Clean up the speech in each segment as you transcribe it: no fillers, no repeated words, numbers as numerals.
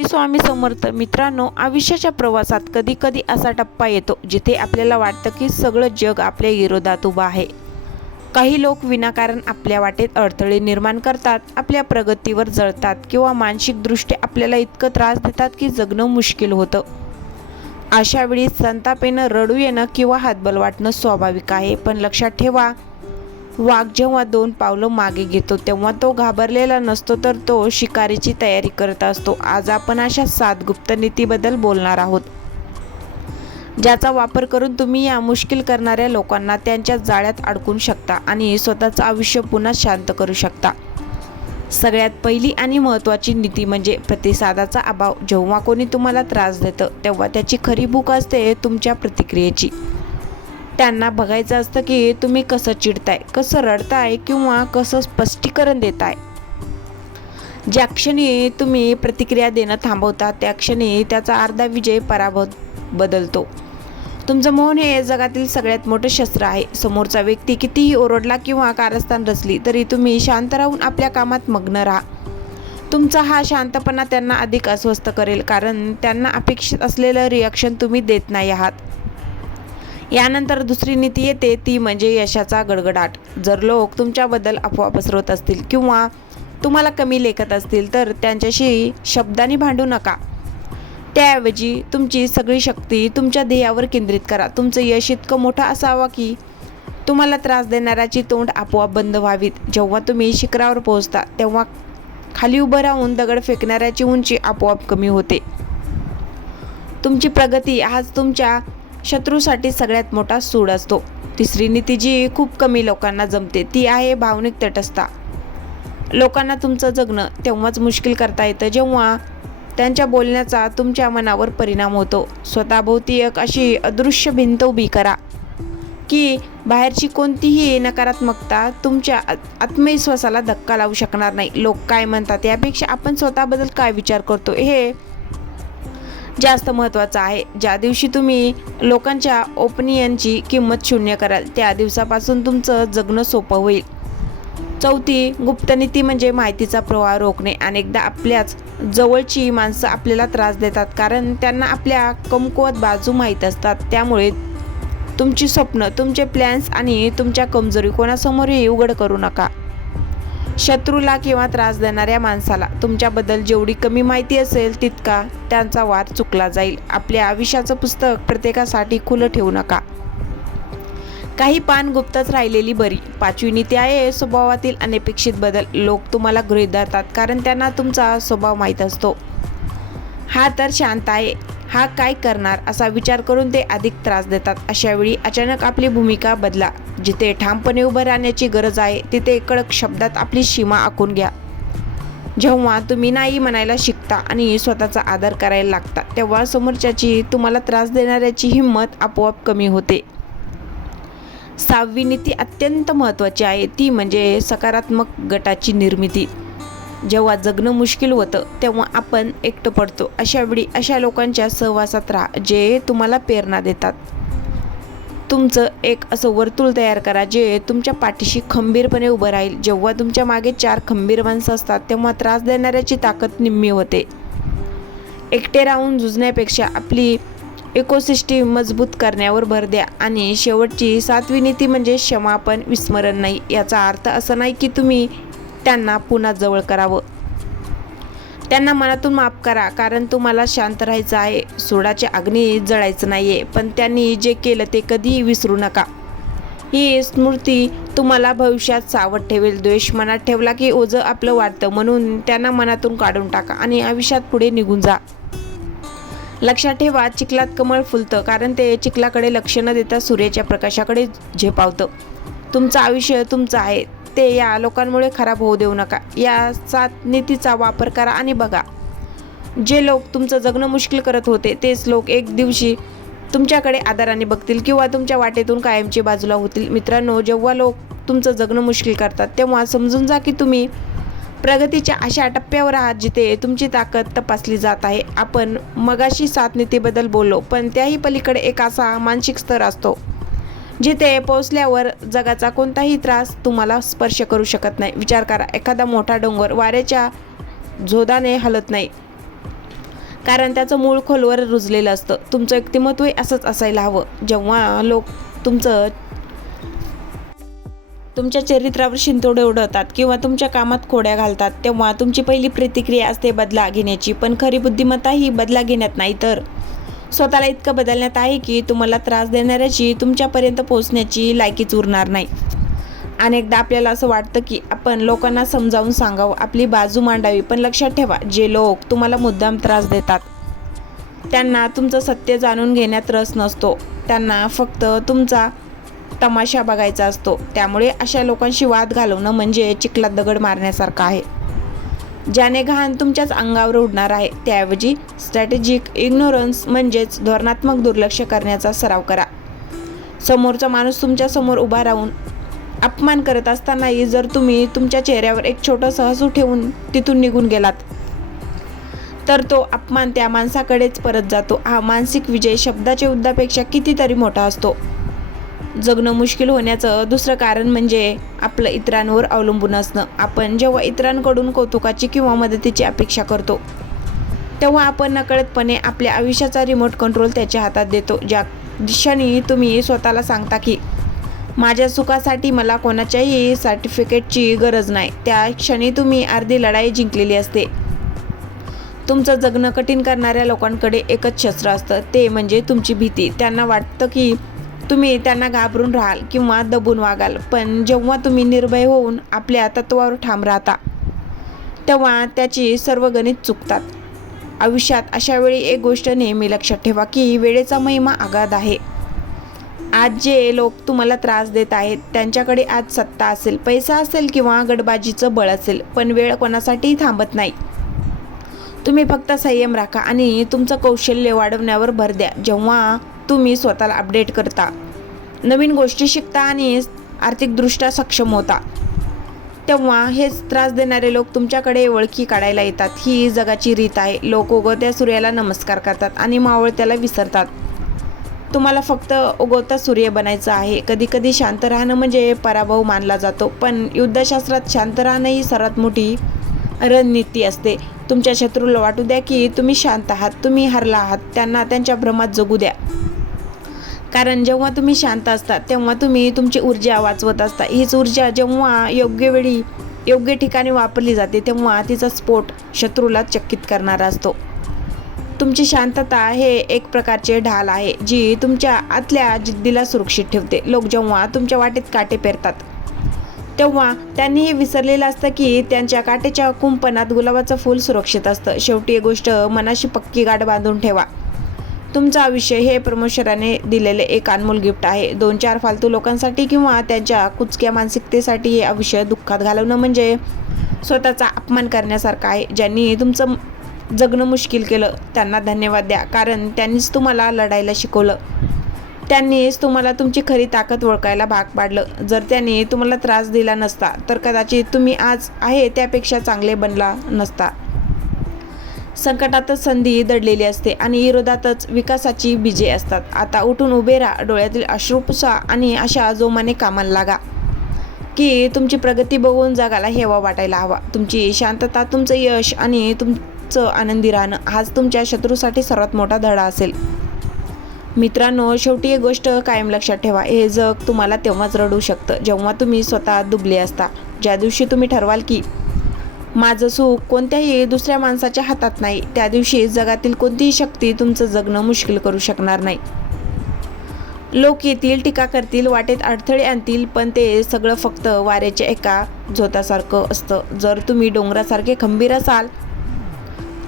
स्वामी समर्थ. मित्रांनो, आयुष्याच्या प्रवासात कधी कधी असा टप्पा येतो जिथे आपल्याला वाटतं की सगळं जग आपल्या विरोधात उभं आहे. काही लोक विनाकारण आपल्या वाटेत अडथळे निर्माण करतात, आपल्या प्रगतीवर जळतात किंवा मानसिकदृष्ट्या आपल्याला इतकं त्रास देतात की जगणं मुश्किल होतं. अशा वेळी संताप येणं, रडू येणं किंवा हातबल वाटणं स्वाभाविक आहे. पण लक्षात ठेवा, वाघ जेव्हा 2 पावलं मागे घेतो तेव्हा तो घाबरलेला नसतो, तर तो शिकारीची तयारी करत असतो. आज आपण अशा 7 गुप्त नीतीबद्दल बोलणार आहोत, ज्याचा वापर करून तुम्ही या मुश्किल करणाऱ्या लोकांना त्यांच्या जाळ्यात अडकवू शकता आणि स्वतःचं आयुष्य पुन्हा शांत करू शकता. सगळ्यात पहिली आणि महत्त्वाची नीती म्हणजे प्रतिसादाचा अभाव. जेव्हा कोणी तुम्हाला त्रास देतं तेव्हा त्याची खरी भूक असते तुमच्या प्रतिक्रियेची. त्यांना बघायचं असतं की तुम्ही कसं चिडताय, कसं रडताय किंवा कसं स्पष्टीकरण देताय. ज्या क्षणी तुम्ही प्रतिक्रिया देणं थांबवता त्या क्षणी त्याचा अर्धा विजय पराभव बदलतो. तुमचं मौन हे जगातील सगळ्यात मोठं शस्त्र आहे. समोरचा व्यक्ती कितीही ओरडला किंवा कारस्थान रचली तरी तुम्ही शांत राहून आपल्या कामात मग्न राहा. तुमचा हा शांतपणा त्यांना अधिक अस्वस्थ करेल, कारण त्यांना अपेक्षित असलेलं रिॲक्शन तुम्ही देत नाही आहात. यानंतर दुसरी नीती येते, ती म्हणजे यशाचा गडगडाट. जर लोक तुमच्याबद्दल अफवा पसरवत असतील किंवा तुम्हाला कमी लेखत असतील तर त्यांच्याशी शब्दांनी भांडू नका. त्याऐवजी तुमची सगळी शक्ती तुमच्या ध्येयावर केंद्रित करा. तुमचं यश इतकं मोठं असावं की तुम्हाला त्रास देणाऱ्याची तोंड आपोआप बंद व्हावीत. जेव्हा तुम्ही शिखरावर पोहोचता तेव्हा खाली उभं राहून दगड फेकणाऱ्याची उंची आपोआप कमी होते. तुमची प्रगती हाच तुमच्या शत्रूसाठी सगळ्यात मोठा सूड असतो. तिसरी नीती जी खूप कमी लोकांना जमते ती आहे भावनिक तटस्थता. लोकांना तुमचं जगणं तेव्हाच मुश्किल करता येतं जेव्हा त्यांच्या बोलण्याचा तुमच्या मनावर परिणाम होतो. स्वतःभोवती एक अशी अदृश्य भिंत उभी करा की बाहेरची कोणतीही नकारात्मकता तुमच्या आत्मविश्वासाला धक्का लावू शकणार नाही. लोक काय म्हणतात यापेक्षा आपण स्वतःबद्दल काय विचार करतो हे जास्त महत्त्वाचं आहे. ज्या दिवशी तुम्ही लोकांच्या ओपिनियनची किंमत शून्य कराल त्या दिवसापासून तुमचं जगणं सोपं होईल. चौथी गुप्त नीती म्हणजे माहितीचा प्रवाह रोखणे. अनेकदा आपल्याच जवळची माणसं आपल्याला त्रास देतात कारण त्यांना आपल्या कमकुवत बाजू माहीत असतात. त्यामुळे तुमची स्वप्न, तुमचे प्लॅन्स आणि तुमच्या कमजोरी कोणासमोरही उघड करू नका. शत्रूला किंवा त्रास देणाऱ्या माणसाला तुमच्याबद्दल जेवढी कमी माहिती असेल तितका त्यांचा वार चुकला जाईल. आपल्या आयुष्याचं पुस्तक प्रत्येकासाठी खुलं ठेवू नका. काही पान गुप्तच राहिलेली बरी. 5वी नीती आहे स्वभावातील अनपेक्षित बदल. लोक तुम्हाला गृहीत धरतात कारण त्यांना तुमचा स्वभाव माहीत असतो. हा तर शांत आहे, हा काय करणार असा विचार करून ते अधिक त्रास देतात. अशावेळी अचानक आपली भूमिका बदला. जिथे ठामपणे उभं राहण्याची गरज आहे तिथे कडक शब्दात आपली सीमा आखून घ्या. जेव्हा तुम्ही नाही म्हणायला शिकता आणि स्वतःचा आदर करायला लागता तेव्हा समोरच्याची तुम्हाला त्रास देणाऱ्याची हिंमत आपोआप कमी होते. 6वी नीती अत्यंत महत्त्वाची आहे, ती म्हणजे सकारात्मक गटाची निर्मिती. जेव्हा जगणं मुश्किल होतं तेव्हा आपण एकटं पडतो. अशावेळी अशा लोकांच्या सहवासात राहा जे तुम्हाला प्रेरणा देतात. तुमचं एक असं वर्तुळ तयार करा जे तुमच्या पाठीशी खंबीरपणे उभं राहील. जेव्हा तुमच्या मागे 4 खंबीर माणसं असतात तेव्हा त्रास देणाऱ्याची ताकद निम्मी होते. एकटे राहून झुजण्यापेक्षा आपली इकोसिस्टीम मजबूत करण्यावर भर द्या. आणि शेवटची 7वी नीती म्हणजे क्षमापण, विस्मरण नाही. याचा अर्थ असा नाही की तुम्ही त्यांना पुन्हा जवळ करावं. त्यांना मनातून माफ करा कारण तुम्हाला शांत राहायचं आहे. सोडाच्या अग्नी जळायचं नाहीये. पण त्यांनी जे केलं ते कधीही विसरू नका. ही स्मृती तुम्हाला भविष्यात सावध ठेवेल. द्वेष मनात ठेवला की ओझं आपलं वाढतं, म्हणून त्यांना मनातून काढून टाका आणि आयुष्यात पुढे निघून जा. लक्षात ठेवा, चिखलात कमळ फुलतं कारण ते चिखलाकडे लक्ष न देता सूर्याच्या प्रकाशाकडे झेपावतं. तुमचं आयुष्य तुमचं आहे, ते या लोकांमुळे खराब होऊ देऊ नका. या 7 नीतीचा वापर करा आणि बघा, जे लोक तुमचं जगणं मुश्किल करत होते तेच लोक एक दिवशी तुमच्याकडे आदराने बघतील किंवा तुमच्या वाटेतून कायमची बाजूला होतील. मित्रांनो, जेव्हा लोक तुमचं जगणं मुश्किल करतात तेव्हा समजून जा की तुम्ही प्रगतीच्या अशा टप्प्यावर आहात जिथे तुमची ताकद तपासली जात आहे. आपण मगाशी 7 नीतीबद्दल बोललो, पण त्याही पलीकडे एक असा मानसिक स्तर असतो जिथे पोहोचल्यावर जगाचा कोणताही त्रास तुम्हाला स्पर्श करू शकत नाही. विचार करा, एखादा मोठा डोंगर वाऱ्याच्या झोदाने हलत नाही, कारण त्याचं मूळ खोलवर रुजलेलं असतं. तुमचं व्यक्तिमत्वही असंच असायला हवं. जेव्हा लोक तुमच्या चरित्रावर शिंतोडे उडवतात किंवा तुमच्या कामात खोड्या घालतात, तेव्हा तुमची पहिली प्रतिक्रिया असते बदला घेण्याची. पण खरी बुद्धिमत्ता ही बदला घेण्यात नाही, तर स्वतःला इतकं बदलण्यात आहे की तुम्हाला त्रास देणाऱ्याची तुमच्यापर्यंत पोहोचण्याची लायकीच उरणार नाही. अनेकदा आपल्याला असं वाटतं की आपण लोकांना समजावून सांगावं, आपली बाजू मांडावी. पण लक्षात ठेवा, जे लोक तुम्हाला मुद्दाम त्रास देतात त्यांना तुमचं सत्य जाणून घेण्यात रस नसतो. त्यांना फक्त तुमचा तमाशा बघायचा असतो. त्यामुळे अशा लोकांशी वाद घालवणं म्हणजे चिखलात दगड मारण्यासारखं आहे, ज्याने घाण तुमच्याच अंगावर उडणार आहे. त्याऐवजी स्ट्रॅटेजिक इग्नोरन्स म्हणजेच धोरणात्मक दुर्लक्ष करण्याचा सराव करा. समोरचा माणूस तुमच्या समोर उभा राहून अपमान करत असतानाही जर तुम्ही तुमच्या चेहऱ्यावर एक छोटंसं हसू ठेवून तिथून निघून गेलात, तर तो अपमान त्या माणसाकडेच परत जातो. हा मानसिक विजय शब्दाच्या युद्धापेक्षा कितीतरी मोठा असतो. जगणं मुश्किल होण्याचं दुसरं कारण म्हणजे आपलं इतरांवर अवलंबून असणं. आपण जेव्हा इतरांकडून कौतुकाची किंवा मदतीची अपेक्षा करतो, तेव्हा आपण नकळतपणे आपल्या आयुष्याचा रिमोट कंट्रोल त्याच्या हातात देतो. ज्या क्षणी तुम्ही स्वतःला सांगता की माझ्या सुखासाठी मला कोणाच्याही सर्टिफिकेटची गरज नाही, त्या क्षणी तुम्ही अर्धी लढाई जिंकलेली असते. तुमचं जगणं कठीण करणाऱ्या लोकांकडे एकच शस्त्र असतं, ते म्हणजे तुमची भीती. त्यांना वाटतं की तुम्ही त्यांना घाबरून राहाल किंवा दबून वागाल. पण जेव्हा तुम्ही निर्भय होऊन आपल्या तत्वावर ठाम राहता, तेव्हा त्याची सर्व गणित चुकतात. आयुष्यात अशा वेळी एक गोष्ट नेहमी लक्षात ठेवा की वेळेचा महिमा अगाध आहे. आज जे लोक तुम्हाला त्रास देत आहेत त्यांच्याकडे आज सत्ता असेल, पैसा असेल किंवा गडबाजीचं बळ असेल, पण वेळ कोणासाठीही थांबत नाही. तुम्ही फक्त संयम राखा आणि तुमचं कौशल्य वाढवण्यावर भर द्या. जेव्हा तुम्ही स्वतःला अपडेट करता, नवीन गोष्टी शिकता आणि आर्थिकदृष्ट्या सक्षम होता, तेव्हा हेच त्रास देणारे लोक तुमच्याकडे ओळखी काढायला येतात. ही जगाची रीत आहे. लोक उगवत्या सूर्याला नमस्कार करतात आणि मावळत्याला विसरतात. तुम्हाला फक्त उगवता सूर्य बनायचं आहे. कधी कधी शांत राहणं म्हणजे पराभव मानला जातो, पण युद्धशास्त्रात शांत राहणं ही सर्वात मोठी रणनीती असते. तुमच्या शत्रूला वाटू द्या की तुम्ही शांत आहात, तुम्ही हरला आहात. त्यांना त्यांच्या भ्रमात जगू द्या. कारण जेव्हा तुम्ही शांत असता तेव्हा तुम्ही तुमची ऊर्जा वाचवत असता. हीच ऊर्जा जेव्हा योग्य वेळी योग्य ठिकाणी वापरली जाते, तेव्हा तिचा स्फोट शत्रूला चकित करणारा असतो. तुमची शांतता हे एक प्रकारचे ढाल आहे, जी तुमच्या आतल्या जिद्दीला सुरक्षित ठेवते. लोक जेव्हा तुमच्या वाटेत काटे पेरतात, तेव्हा त्यांनी हे विसरलेलं असतं की त्यांच्या काटेच्या कुंपणात गुलाबाचं फूल सुरक्षित असतं. शेवटी एक गोष्ट मनाशी पक्की गाठ बांधून ठेवा, तुमचं आयुष्य हे परमेश्वराने दिलेले एक अनमोल गिफ्ट आहे. 2-4 फालतू लोकांसाठी किंवा त्यांच्या कुचक्या मानसिकतेसाठी हे आयुष्य दुःखात घालवणं म्हणजे स्वतःचा अपमान करण्यासारखं आहे. ज्यांनी तुमचं जगणं मुश्किल केलं त्यांना धन्यवाद द्या, कारण त्यांनीच तुम्हाला लढायला शिकवलं. त्यांनीच तुम्हाला तुमची खरी ताकद ओळखायला भाग पाडलं. जर त्यांनी तुम्हाला त्रास दिला नसता, तर कदाचित तुम्ही आज आहे त्यापेक्षा चांगले बनला नसता. संकटातच संधी दडलेली असते आणि विरोधातच विकासाची बीजे असतात. आता उठून उभे राहा, डोळ्यातील अश्रू पुसा आणि अशा जोमाने कामाला लागा की तुमची प्रगती बघून जगाला हेवा वाटायला हवा. तुमची शांतता, तुमचं यश आणि तुमचं आनंदी राहणं हाच तुमच्या शत्रूसाठी सर्वात मोठा धडा असेल. मित्रांनो, शेवटी एक गोष्ट कायम लक्षात ठेवा, हे जग तुम्हाला तेव्हाच रडवू शकतं जेव्हा तुम्ही स्वतः दुबले असता. ज्या दिवशी तुम्ही ठरवाल की माझं सुख कोणत्याही दुसऱ्या माणसाच्या हातात नाही, त्या दिवशी जगातील कोणतीही शक्ती तुमचं जगणं मुश्किल करू शकणार नाही. लोक येतील, टीका करतील, वाटेत अडथळे आणतील, पण ते सगळं फक्त वाऱ्याच्या एका झोतासारखं असतं. जर तुम्ही डोंगरासारखे खंबीर असाल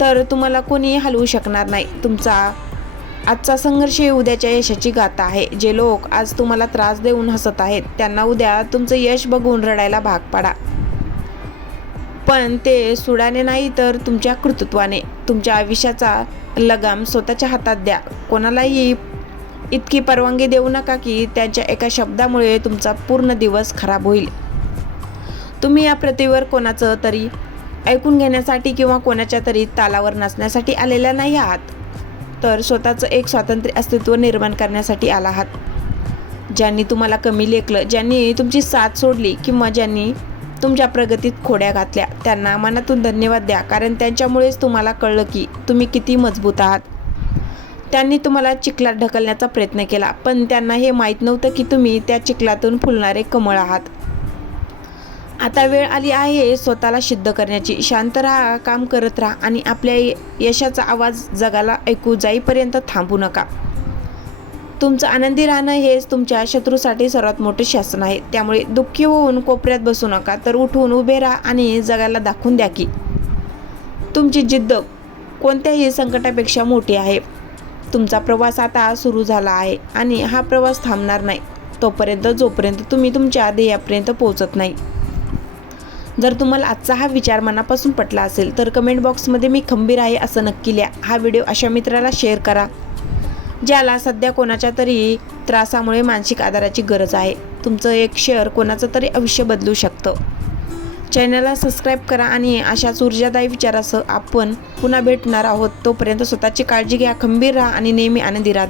तर तुम्हाला कोणी हलवू शकणार नाही. तुमचा आजचा संघर्ष ही उद्याच्या यशाची गाथा आहे. जे लोक आज तुम्हाला त्रास देऊन हसत आहेत त्यांना उद्या तुमचं यश बघून रडायला भाग पाडा. पण ते सुडाने नाही, तर तुमच्या कर्तृत्वाने. तुमच्या आयुष्याचा लगाम स्वतःच्या हातात द्या. कोणालाही इतकी परवानगी देऊ नका की त्यांच्या एका शब्दामुळे तुमचा पूर्ण दिवस खराब होईल. तुम्ही या पृथ्वीवर कोणाचं तरी ऐकून घेण्यासाठी किंवा कोणाच्या तरी तालावर नाचण्यासाठी आलेला नाही आहात, तर स्वतःचं एक स्वातंत्र्य अस्तित्व निर्माण करण्यासाठी आला आहात. ज्यांनी तुम्हाला कमी लेखलं, ज्यांनी तुमची साथ सोडली किंवा ज्यांनी तुमच्या प्रगतीत खोड्या घातल्या. त्यांना मनातून धन्यवाद द्या, कारण त्यांच्यामुळेच तुम्हाला कळलं की तुम्ही किती मजबूत आहात. त्यांनी तुम्हाला चिखलात ढकलण्याचा प्रयत्न केला, पण त्यांना हे माहीत नव्हतं की तुम्ही त्या चिखलातून फुलणारे कमळ आहात. आता वेळ आली आहे स्वतःला सिद्ध करण्याची. शांत राहा, काम करत राहा आणि आपल्या यशाचा आवाज जगाला ऐकू जाईपर्यंत थांबू नका. तुमचं आनंदी राहणं हेच तुमच्या शत्रूसाठी सर्वात मोठे शासन आहे. त्यामुळे दुःखी होऊन कोपऱ्यात बसू नका, तर उठून उभे राहा आणि जगाला दाखवून द्या की तुमची जिद्द कोणत्याही संकटापेक्षा मोठी आहे. तुमचा प्रवास आता सुरू झाला आहे आणि हा प्रवास थांबणार नाही तोपर्यंत जोपर्यंत तुम्ही तुमच्या ध्येयापर्यंत पोहोचत नाही. जर तुम्हाला आजचा हा विचार मनापासून पटला असेल तर कमेंट बॉक्समध्ये मी खंबीर आहे असं नक्की लिहा. हा व्हिडिओ अशा मित्राला शेअर करा ज्याला सध्या कोणाच्या तरी त्रासामुळे मानसिक आधाराची गरज आहे. तुमचं एक शेअर कोणाचं तरी आयुष्य बदलू शकतं. चॅनलला सबस्क्राईब करा आणि अशाच ऊर्जादायी विचारासह आपण पुन्हा भेटणार आहोत. तोपर्यंत स्वतःची काळजी घ्या, खंबीर राहा आणि नेहमी आनंदी राहा.